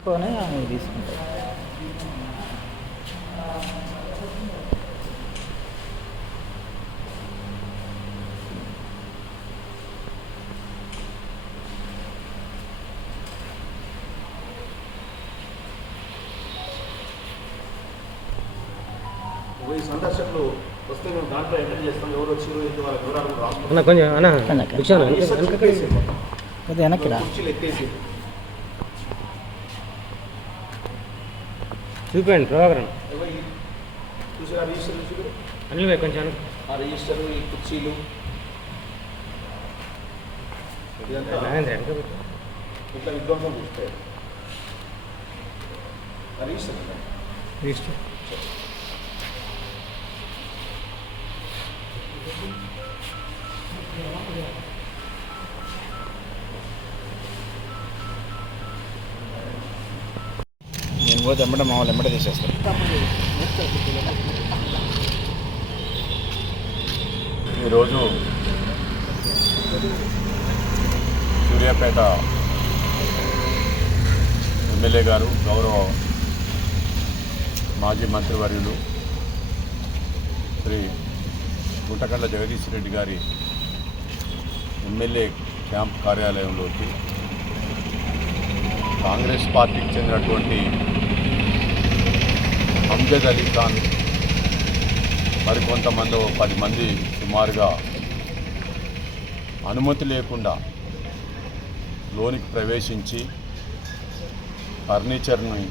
తీసుకొని ఆమె తీసుకుంటారు ఈ సందర్శకులు వస్తే మేము దాంట్లో ఎంటర్ చేస్తాం. ఎవరు వచ్చారు ఏంటి వాళ్ళ వివరాలు కూడా రాస్తాం. అన్న కొంచెం అన్న. కొద్దిగా వెనక్కి రా. కుర్చీలు ఎత్తేసి చూపించండి ప్రభాకరన్ ఎవరు ఈ- చూసారా రిజిస్టర్ చూసారు అనిల్ భాయ్ కొంచెం వెనక్కి. ఆ రిజిస్టర్ ఈ కుర్చీలు ఇదంతా నాగేంద్ర వెనక పెట్టు. ఇట్లా విధ్వంసం చూస్తాయి ఆ రిజిస్టర్ పోతే ఎమ్మట మా వాళ్ళు తీసేస్తారు. ఈరోజు సూర్యాపేట ఎమ్మెల్యే గారు గౌరవ మాజీ మంత్రివర్యులు శ్రీ గుంటకండ్ల జగదీష్ రెడ్డి గారి ఎమ్మెల్యే క్యాంప్ కార్యాలయంలోకి కాంగ్రెస్ పార్టీకి చెందినటువంటి అంజద్ అలీ ఖాన్ మరికొంతమంది పది మంది సుమారుగా అనుమతి లేకుండా లోనికి ప్రవేశించి ఫర్నిచర్ని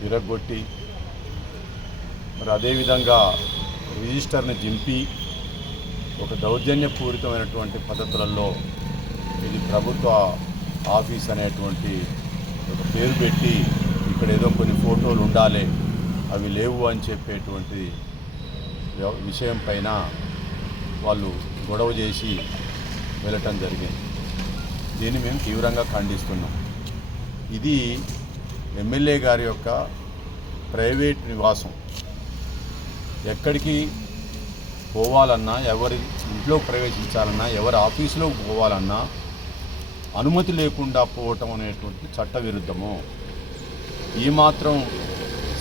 విరగొట్టి మరి అదేవిధంగా రిజిస్టర్ని జింపి ఒక దౌర్జన్యపూరితమైనటువంటి పద్ధతులలో ఇది ప్రభుత్వ ఆఫీస్ అనేటువంటి ఒక పేరు పెట్టి ఇక్కడ ఏదో కొన్ని ఫోటోలు ఉండాలి అవి లేవు అని చెప్పేటువంటి విషయం పైన వాళ్ళు గొడవ చేసి వెళ్ళటం జరిగింది. దీన్ని మేము తీవ్రంగా ఖండిస్తున్నాం. ఇది ఎమ్మెల్యే గారి యొక్క ప్రైవేట్ నివాసం. ఎక్కడికి పోవాలన్నా ఎవరి ఇంట్లో ప్రవేశించాలన్నా ఎవరి ఆఫీసులోకి పోవాలన్నా అనుమతి లేకుండా పోవటం అనేటువంటి చట్టవిరుద్ధము. ఈ మాత్రం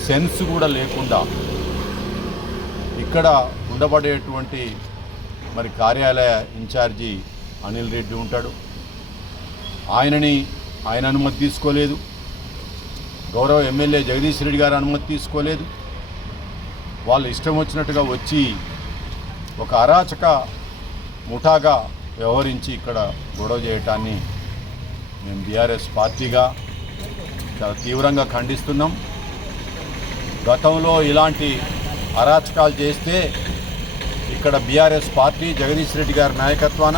సెన్స్ కూడా లేకుండా ఇక్కడ ఉండబడేటువంటి మరి కార్యాలయ ఇన్ఛార్జి అనిల్ రెడ్డి ఉంటాడు. ఆయనని ఆయన అనుమతి తీసుకోలేదు. గౌరవ ఎమ్మెల్యే జగదీష్ రెడ్డి గారు అనుమతి తీసుకోలేదు. వాళ్ళు ఇష్టం వచ్చినట్టుగా వచ్చి ఒక అరాచక ముఠాగా వ్యవహరించి ఇక్కడ గొడవ చేయటాన్ని మేము బీఆర్ఎస్ పార్టీగా చాలా తీవ్రంగా ఖండిస్తున్నాం. గతంలో ఇలాంటి అరాచకాలు చేస్తే ఇక్కడ బీఆర్ఎస్ పార్టీ జగదీష్ రెడ్డి గారి నాయకత్వాన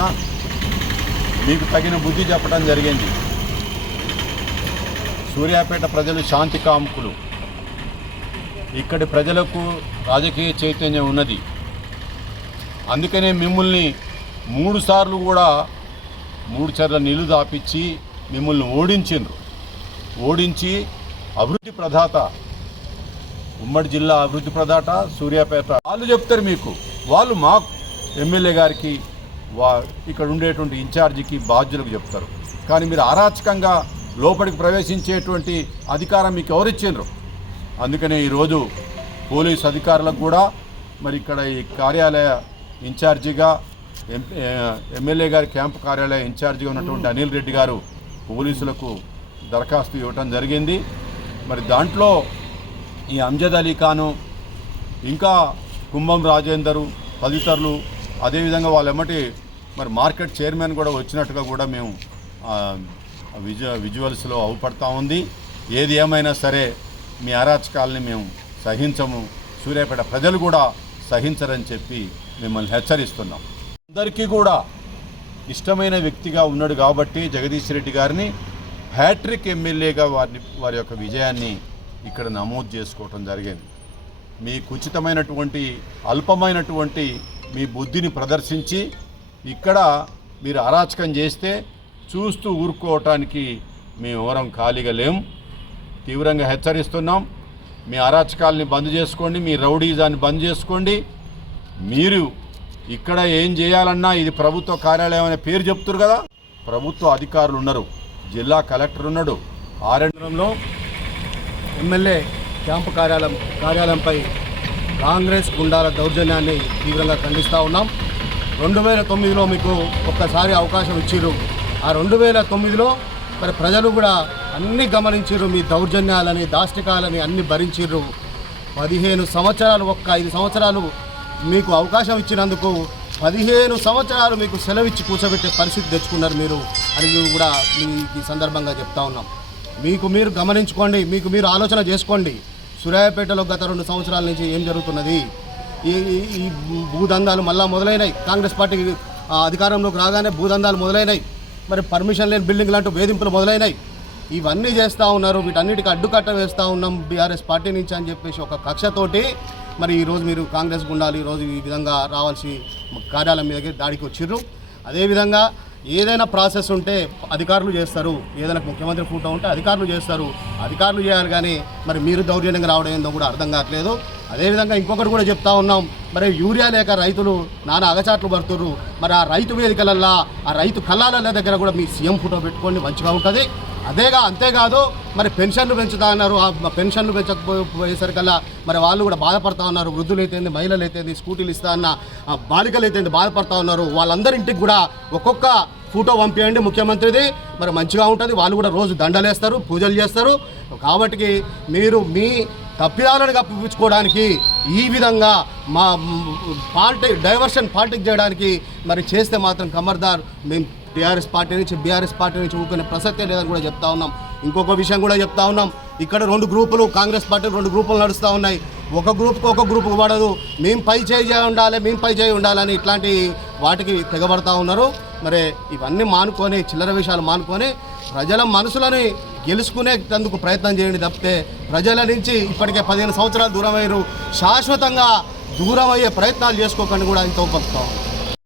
మీకు తగిన బుద్ధి చెప్పడం జరిగింది. సూర్యాపేట ప్రజలు శాంతి కాముకులు. ఇక్కడి ప్రజలకు రాజకీయ చైతన్యం ఉన్నది. అందుకనే మిమ్మల్ని మూడు సార్లు కూడా మూడు చర్ల నిలు దాపించి మిమ్మల్ని ఓడించిండ్రు. ఓడించి అభివృద్ధి ప్రధాత ఉమ్మడి జిల్లా అభివృద్ధి ప్రదాట సూర్యాపేట. వాళ్ళు చెప్తారు మీకు. వాళ్ళు మా ఎమ్మెల్యే గారికి వా ఇక్కడ ఉండేటువంటి ఇన్ఛార్జికి బాధ్యులకు చెప్తారు. కానీ మీరు అరాచకంగా లోపలికి ప్రవేశించేటువంటి అధికారం మీకు ఎవరిచ్చిండ్రు అందుకనే ఈరోజు పోలీస్ అధికారులకు కూడా మరి ఇక్కడ ఈ కార్యాలయ ఇన్ఛార్జిగా ఎం ఎమ్మెల్యే గారి క్యాంపు కార్యాలయ ఇన్ఛార్జిగా ఉన్నటువంటి అనిల్ రెడ్డి గారు పోలీసులకు దరఖాస్తు ఇవ్వటం జరిగింది. మరి దాంట్లో ఈ అంజద్ అలీ ఖాను ఇంకా కుంభం రాజేందరు తదితరులు అదేవిధంగా వాళ్ళ మరి మార్కెట్ చైర్మన్ కూడా వచ్చినట్టుగా కూడా మేము విజు విజువల్స్లో అవుపడతా ఉంది. ఏది ఏమైనా సరే మీ అరాచకాలని మేము సహించము. సూర్యాపేట ప్రజలు కూడా సహించరని చెప్పి మిమ్మల్ని హెచ్చరిస్తున్నాం. అందరికీ కూడా ఇష్టమైన వ్యక్తిగా ఉన్నాడు కాబట్టి జగదీష్ రెడ్డి గారిని హ్యాట్రిక్ ఎమ్మెల్యేగా వారిని వారి యొక్క విజయాన్ని ఇక్కడ నమోదు చేసుకోవటం జరిగింది. మీ కుచితమైనటువంటి అల్పమైనటువంటి మీ బుద్ధిని ప్రదర్శించి ఇక్కడ మీరు అరాచకం చేస్తే చూస్తూ ఊరుకోవటానికి మేము ఎవరం ఖాళీగా లేం. తీవ్రంగా హెచ్చరిస్తున్నాం. మీ అరాచకాలని బంద్ చేసుకోండి మీ రౌడీజాన్ని బంద్ చేసుకోండి. మీరు ఇక్కడ ఏం చేయాలన్నా ఇది ప్రభుత్వ కార్యాలయం అనే పేరు చెప్తున్నారు కదా. ప్రభుత్వ అధికారులు ఉన్నారు. జిల్లా కలెక్టర్ ఉన్నాడు. ఆరంభంలో ఎమ్మెల్యే క్యాంపు కార్యాలయం కార్యాలయంపై కాంగ్రెస్ గుండాల దౌర్జన్యాన్ని తీవ్రంగా ఖండిస్తూ ఉన్నాం. రెండు వేల తొమ్మిదిలో మీకు ఒక్కసారి అవకాశం ఇచ్చిర్రు. ఆ రెండు వేల తొమ్మిదిలో మరి ప్రజలు కూడా అన్ని గమనించిర్రు మీ దౌర్జన్యాలని దాష్టికాలని అన్ని భరించిర్రు. పదిహేను సంవత్సరాలు ఒక్క ఐదు సంవత్సరాలు మీకు అవకాశం ఇచ్చినందుకు పదిహేను సంవత్సరాలు మీకు సెలవిచ్చి కూర్చోబెట్టే పరిస్థితి తెచ్చుకున్నారు మీరు అని మేము కూడా మీ ఈ సందర్భంగా చెప్తా ఉన్నాం. మీకు మీరు గమనించుకోండి మీకు మీరు ఆలోచన చేసుకోండి. సూర్యాపేటలో గత రెండు సంవత్సరాల నుంచి ఏం జరుగుతున్నది? ఈ ఈ- భూదందాలు మళ్ళా మొదలైనాయి. కాంగ్రెస్ పార్టీ ఆ, అధికారంలోకి రాగానే భూదందాలు మొదలైనాయి. మరి పర్మిషన్ లేని బిల్డింగ్ లాంటి వేధింపులు మొదలైనాయి. ఇవన్నీ చేస్తూ ఉన్నారు. వీటన్నిటికీ అడ్డుకట్ట వేస్తూ ఉన్నాం బీఆర్ఎస్ పార్టీ నుంచి అని చెప్పేసి ఒక కక్షతోటి మరి ఈరోజు మీరు కాంగ్రెస్ గుండాలు ఈరోజు ఈ విధంగా రావాల్సి కార్యాలయం మీదకి దాడికి వచ్చిర్రు. అదేవిధంగా ఏదైనా ప్రాసెస్ ఉంటే అధికారులు చేస్తారు. ఏదైనా ముఖ్యమంత్రి ఫోటో ఉంటే అధికారులు చేస్తారు. అధికారులు చేయాలి కానీ మరి మీరు దౌర్జన్యంగా రావడం ఏందో కూడా అర్థం కావట్లేదు. అదేవిధంగా ఇంకొకటి కూడా చెప్తా ఉన్నాం. మరి యూరియా లేక రైతులు నానా అగచాట్లు పడుతుర్రు. మరి ఆ రైతు వేదికలల్లా ఆ రైతు కళ్ళాల దగ్గర కూడా మీ సీఎం ఫోటో పెట్టుకోండి. మంచిగా ఉంటుంది. అదేగా అంతేకాదు మరి పెన్షన్లు పెంచుతా అన్నారు. ఆ పెన్షన్లు పెంచకపోయేసరికల్లా మరి వాళ్ళు కూడా బాధపడతా ఉన్నారు. వృద్ధులు అయితేంది మహిళలు అయితేంది స్కూటీలు ఇస్తా అన్న బాలికలు అయితేంది బాధపడతా ఉన్నారు. వాళ్ళందరింటికి కూడా ఒక్కొక్క ఫోటో పంపించండి ముఖ్యమంత్రిది. మరి మంచిగా ఉంటుంది. వాళ్ళు కూడా రోజు దండలేస్తారు పూజలు చేస్తారు. కాబట్టి మీరు మీ తప్పిదాలను కప్పించుకోవడానికి ఈ విధంగా మా పాలిటిక్ డైవర్షన్ పాలిటిక్ చేయడానికి మరి చేస్తే మాత్రం కమర్దార్. మేము టీఆర్ఎస్ పార్టీ నుంచి బీఆర్ఎస్ పార్టీ నుంచి ఊరుకునే ప్రసక్తే లేదని కూడా చెప్తా ఉన్నాం. ఇంకొక విషయం కూడా చెప్తా ఉన్నాం. ఇక్కడ రెండు గ్రూపులు కాంగ్రెస్ పార్టీ రెండు గ్రూపులు నడుస్తూ ఉన్నాయి. ఒక గ్రూప్కి ఒక గ్రూప్కి పడదు మేము పై చేయి ఉండాలి మేము పై చేయి ఉండాలని ఇట్లాంటి వాటికి తెగబడతా ఉన్నారు. మరి ఇవన్నీ మానుకొని చిల్లర విషయాలు మానుకొని ప్రజల మనసులని గెలుచుకునేందుకు ప్రయత్నం చేయండి తప్పితే ప్రజల నుంచి ఇప్పటికే పదిహేను సంవత్సరాలు దూరమయ్యారు. శాశ్వతంగా దూరం అయ్యే ప్రయత్నాలు చేసుకోకండి కూడా ఇంత పంపుతాం